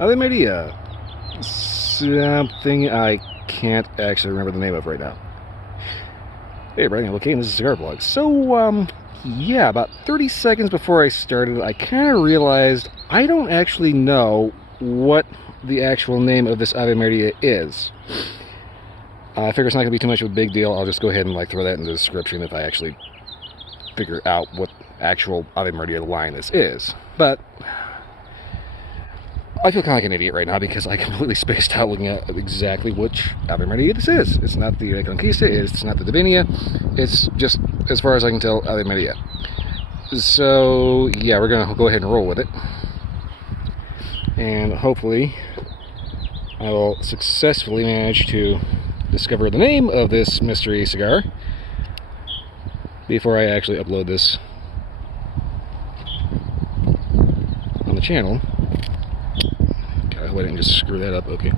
Ave Maria. Something I can't actually remember the name of right now. Hey everybody, I'm okay, and this is Cigar Vlog. So, yeah, about 30 seconds before I started, I kind of realized I don't actually know what the actual name of this Ave Maria is. I figure it's not going to be too much of a big deal. I'll just go ahead and throw that in the description if I actually figure out what actual Ave Maria line this is. But I feel kind of like an idiot right now because I completely spaced out looking at exactly which Ave Maria this is. It's not the Conquista, it's not the Divinia, it's just, as far as I can tell, Ave Maria. So, yeah, we're going to go ahead and roll with it. And hopefully I will successfully manage to discover the name of this mystery cigar before I actually upload this on the channel. I didn't just screw that up. Okay.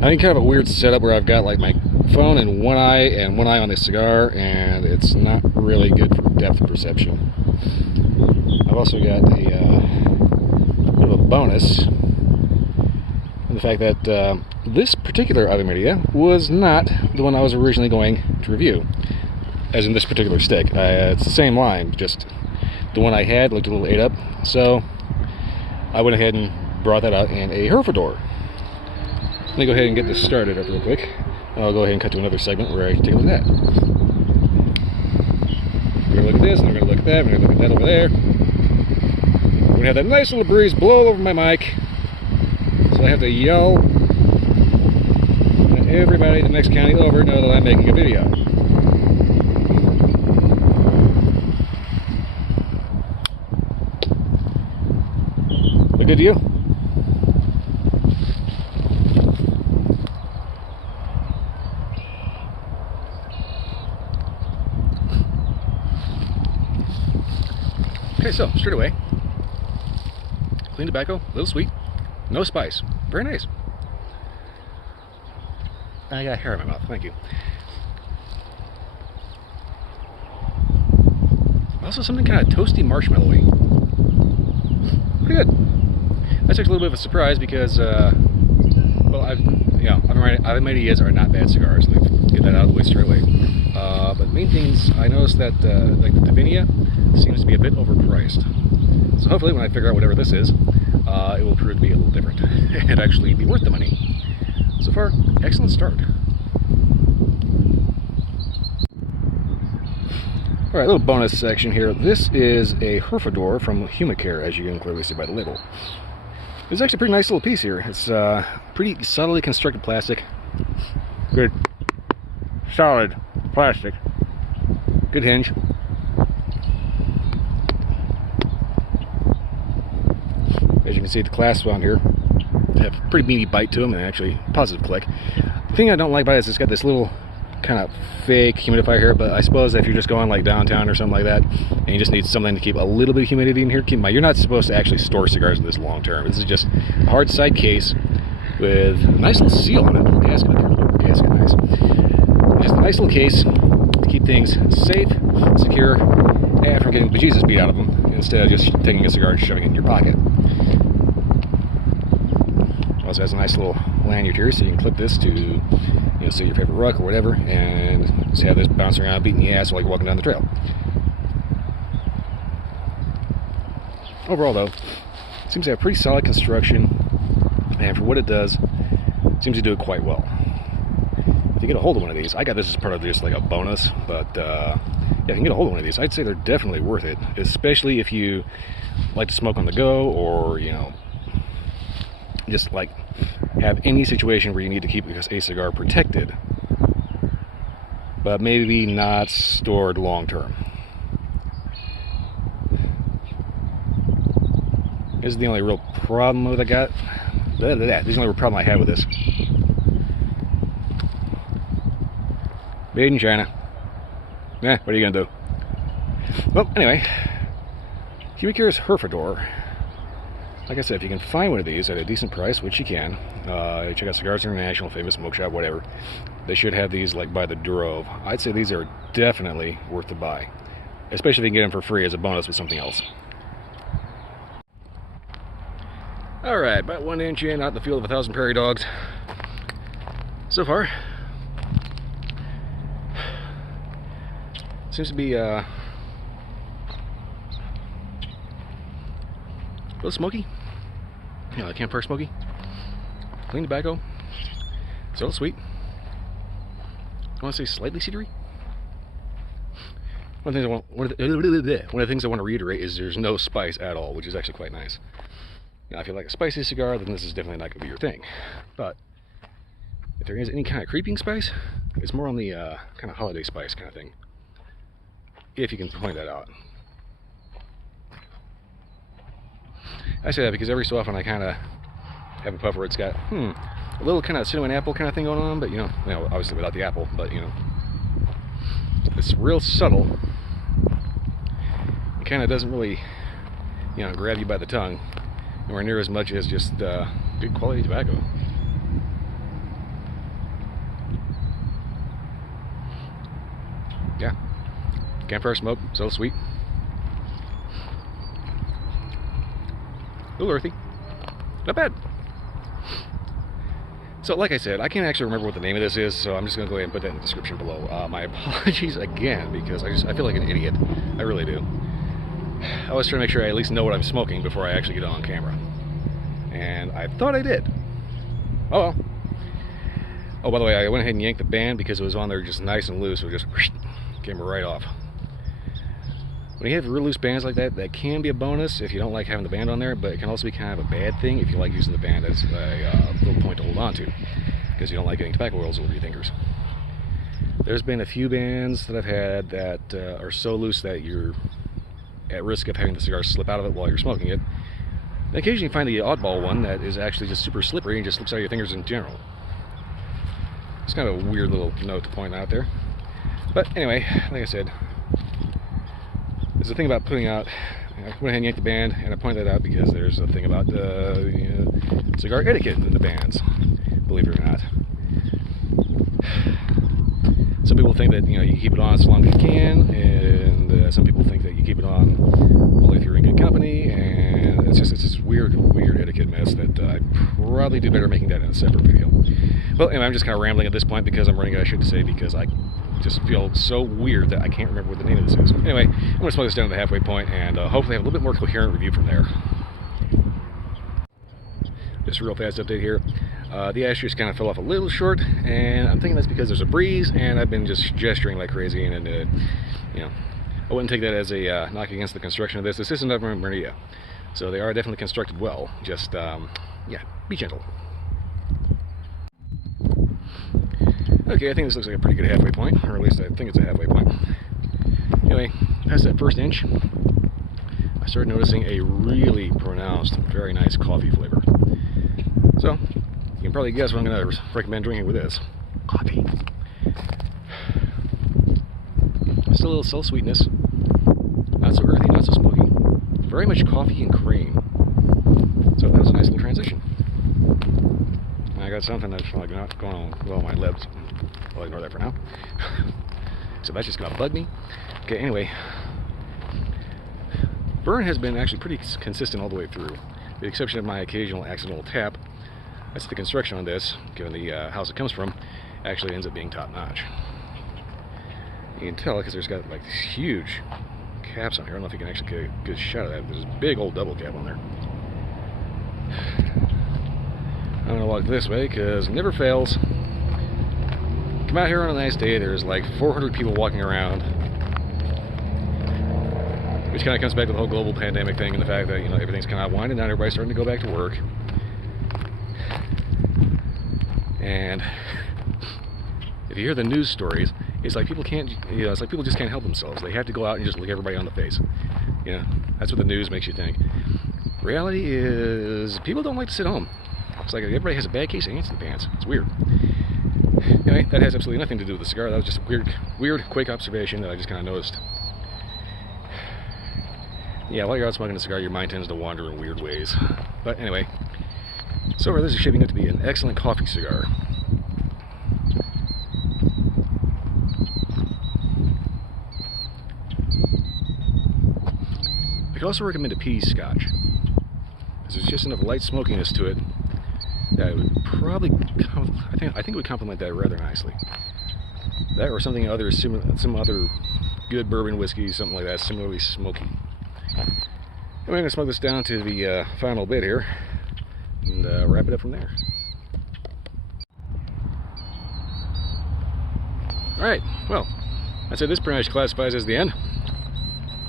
I'm in kind of a weird setup where I've got my phone in one eye and one eye on the cigar, and it's not really good for depth perception. I've also got a bit of a bonus in the fact that this particular Ave Maria was not the one I was originally going to review, as in this particular stick. It's the same line, just the one I had looked a little ate up, so I went ahead and brought that out in a herf. Let me go ahead and get this started up real quick. I'll go ahead and cut to another segment where I can take a look at that. We're going to look at this, and we're going to look at that, we're going to look at that over there. We're going to have that nice little breeze blow over my mic, so I have to yell and everybody in the next county over know that I'm making a video. Look good to you? Okay, so straight away, clean tobacco, a little sweet, no spice, very nice. I got hair in my mouth, thank you. Also something kind of toasty marshmallowy. Pretty good. That's actually a little bit of a surprise because, well, Ave Marias are not bad cigars. Let me get that out of the way straight away. But main things, I noticed that the Divinia seems to be a bit overpriced. So hopefully when I figure out whatever this is, it will prove to be a little different and actually be worth the money. So far, excellent start. Alright, little bonus section here. This is a herf from Humicare, as you can clearly see by the label. It's actually a pretty nice little piece here. It's pretty subtly constructed plastic. Good, solid plastic. Good hinge. As you can see, the clasps on here have a pretty meaty bite to them, and actually positive click. The thing I don't like about it is it's got this little kind of fake humidifier here, but I suppose if you're just going downtown or something like that, and you just need something to keep a little bit of humidity in here, keep in mind, you're not supposed to actually store cigars in this long term. This is just a hard side case with a nice little seal on it. Little gasket up there, little gasket, nice. Just a nice little case to keep things safe, secure, and from getting bejesus beat out of them, instead of just taking a cigar and shoving it in your pocket. Also has a nice little lanyard here, so you can clip this to, say your favorite ruck or whatever, and just have this bouncing around, beating the ass while you're walking down the trail. Overall, though, it seems to have pretty solid construction, and for what it does, it seems to do it quite well. If you get a hold of one of these, I got this as part of just a bonus, but yeah, if you can get a hold of one of these, I'd say they're definitely worth it, especially if you like to smoke on the go, or just have any situation where you need to keep a cigar protected, but maybe not stored long term. This is the only real problem with I got. This is the only real problem I had with this. Made in China. What are you gonna do? Well, anyway, Humicare's herf. Like I said, if you can find one of these at a decent price, which you can, check out Cigars International, Famous Smoke Shop, whatever. They should have these by the drove. I'd say these are definitely worth the buy, especially if you can get them for free as a bonus with something else. Alright, about 1 inch in, out in the field of 1,000 prairie dogs. So far, seems to be a little smoky. Yeah, campfire smoky. Clean tobacco. It's a little sweet. I want to say slightly cedary. One of the things I want to reiterate is there's no spice at all, which is actually quite nice. Now, if you like a spicy cigar, then this is definitely not going to be your thing. But if there is any kind of creeping spice, it's more on the kind of holiday spice kind of thing. If you can point that out. I say that because every so often I kind of have a puff where it's got a little kind of cinnamon apple kind of thing going on, but you know, obviously without the apple, but you know, it's real subtle. It kind of doesn't really, you know, grab you by the tongue, nowhere near as much as just good quality tobacco. Yeah, campfire smoke, so sweet. A little earthy, not bad. So like I said, I can't actually remember what the name of this is, so I'm just going to go ahead and put that in the description below. My apologies again, because I feel like an idiot. I really do. I always try to make sure I at least know what I'm smoking before I actually get on camera. And I thought I did. Oh well. Oh, by the way, I went ahead and yanked the band because it was on there just nice and loose, so it just came right off. When you have real loose bands like that, that can be a bonus if you don't like having the band on there, but it can also be kind of a bad thing if you like using the band as a little point to hold on to, because you don't like getting tobacco oils over your fingers. There's been a few bands that I've had that are so loose that you're at risk of having the cigar slip out of it while you're smoking it. And occasionally you find the oddball one that is actually just super slippery and just slips out of your fingers in general. It's kind of a weird little note to point out there. But anyway, like I said, there's a thing about putting out, I went ahead and yanked the band, and I pointed that out because there's a thing about cigar etiquette in the bands, believe it or not. Some people think that, you know, you keep it on as long as you can, and some people think that you keep it on only if you're in good company, and it's this weird etiquette mess that I probably do better making that in a separate video. Well, anyway, I'm just kind of rambling at this point because I'm running out of shit to say, because I just feel so weird that I can't remember what the name of this is. Anyway, I'm going to slow this down to the halfway point and hopefully have a little bit more coherent review from there. Just a real fast update here. The ash just kind of fell off a little short, and I'm thinking that's because there's a breeze, and I've been just gesturing like crazy, and you know, I wouldn't take that as a knock against the construction of this. This isn't Ave Maria, so they are definitely constructed well. Just, yeah, be gentle. Okay, I think this looks like a pretty good halfway point, or at least I think it's a halfway point. Anyway, past that first inch, I started noticing a really pronounced, very nice coffee flavor. So, you can probably guess what I'm going to recommend drinking with this. Coffee. Still a little subtle sweetness. Not so earthy, not so smoky. Very much coffee and cream. So that was a nice little transition. And I got something that's like not going on well on my lips. I'll ignore that for now. So that's just going to bug me. Okay, anyway. Burn has been actually pretty consistent all the way through. With the exception of my occasional accidental tap. That's the construction on this, given the house it comes from, actually ends up being top notch. You can tell because there's got like these huge caps on here. I don't know if you can actually get a good shot of that. There's a big old double cap on there. I'm going to walk this way because it never fails. Come out here on a nice day, there's like 400 people walking around. Which kind of comes back to the whole global pandemic thing and the fact that, you know, everything's kind of winding down, everybody's starting to go back to work. And if you hear the news stories, it's like people can't, you know, it's like people just can't help themselves. They have to go out and just look everybody on the face. You know, that's what the news makes you think. Reality is, people don't like to sit home. It's like everybody has a bad case of ants in the pants. It's weird. Anyway, that has absolutely nothing to do with the cigar. That was just a weird, quick observation that I just kind of noticed. Yeah, while you're out smoking a cigar, your mind tends to wander in weird ways. But anyway, so far this is shaping up to be an excellent coffee cigar. I could also recommend a peaty scotch. There's just enough light smokiness to it that it would probably, I think it would complement that rather nicely. That or something other, some other good bourbon whiskey, something like that, similarly smoky. And we're going to smoke this down to the final bit here and wrap it up from there. Alright, well, I'd say this pretty much classifies as the end,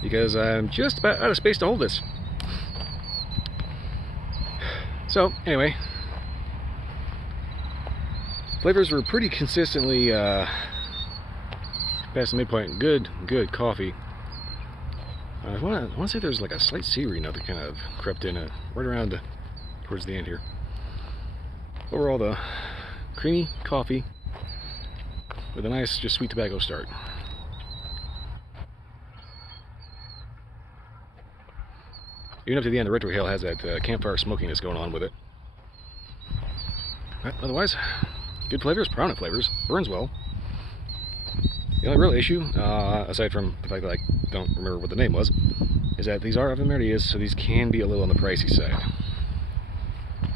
because I'm just about out of space to hold this. So, anyway, flavors were pretty consistently past the midpoint. Good coffee. I want to say there's like a slight savory note that kind of crept in right around towards the end here. Overall, the creamy coffee with a nice, just sweet tobacco start. Even up to the end, the retrohale has that campfire smokiness going on with it. But otherwise, good flavors, prominent flavors, burns well. The only real issue, aside from the fact that I don't remember what the name was, is that these are Ave Marias, so these can be a little on the pricey side.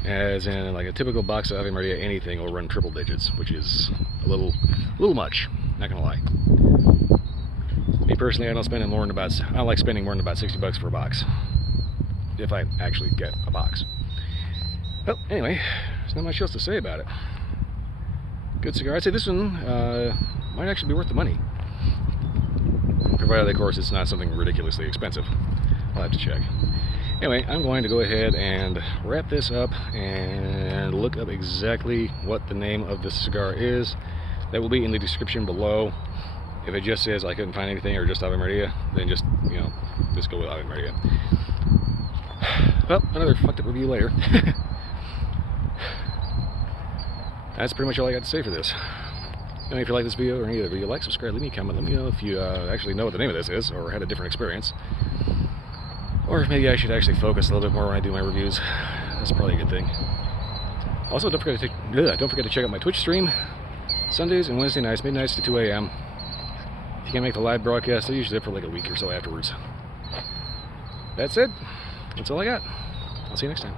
As in, like a typical box of Ave Maria, anything will run triple digits, which is a little much. Not gonna lie. Me personally, I don't like spending more than about $60 for a box, if I actually get a box. Well, anyway, there's not much else to say about it. Good cigar. I'd say this one might actually be worth the money, provided, of course, it's not something ridiculously expensive. I'll have to check. Anyway, I'm going to go ahead and wrap this up and look up exactly what the name of this cigar is. That will be in the description below. If it just says I couldn't find anything or just Ave Maria, then just, you know, just go with Ave Maria. Well, another fucked up review later. That's pretty much all I got to say for this. And if you like this video or any other video, like, subscribe, leave me a comment, let me know if you actually know what the name of this is or had a different experience. Or maybe I should actually focus a little bit more when I do my reviews. That's probably a good thing. Also, don't forget to check out my Twitch stream Sundays and Wednesday nights, midnights to 2 a.m. If you can't make the live broadcast, I usually do it for like a week or so afterwards. That said, that's all I got. I'll see you next time.